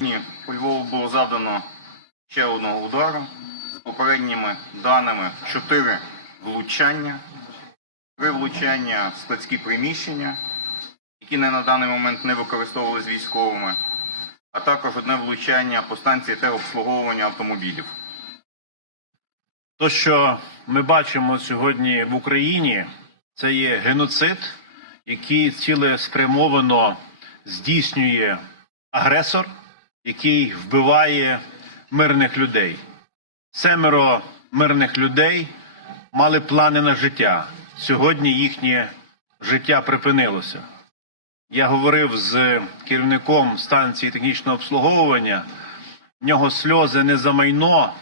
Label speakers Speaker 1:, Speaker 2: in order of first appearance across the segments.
Speaker 1: Ні, по Львову було завдано ще одного удару. З попередніми даними 4 влучання, 3 влучання в складські приміщення, які не на даний момент не використовувалися військовими, а також одне влучання по станції техобслуговування автомобілів.
Speaker 2: То, що ми бачимо сьогодні в Україні, це є геноцид, який цілеспрямовано здійснює агресор, який вбиває мирних людей. Семеро мирних людей мали плани на життя. Сьогодні їхнє життя припинилося. Я говорив з керівником станції технічного обслуговування. В нього сльози не за майно,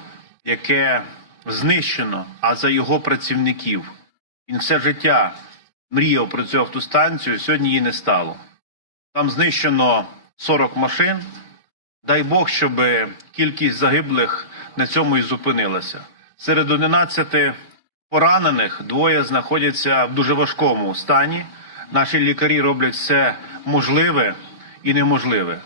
Speaker 2: яке знищено, а за його працівників. Він все життя мріяв про цю автостанцію, сьогодні її не стало. Там знищено 40 машин. Дай Бог, щоб кількість загиблих на цьому і зупинилася. Серед 11 поранених двоє знаходяться в дуже важкому стані. Наші лікарі роблять все можливе і неможливе.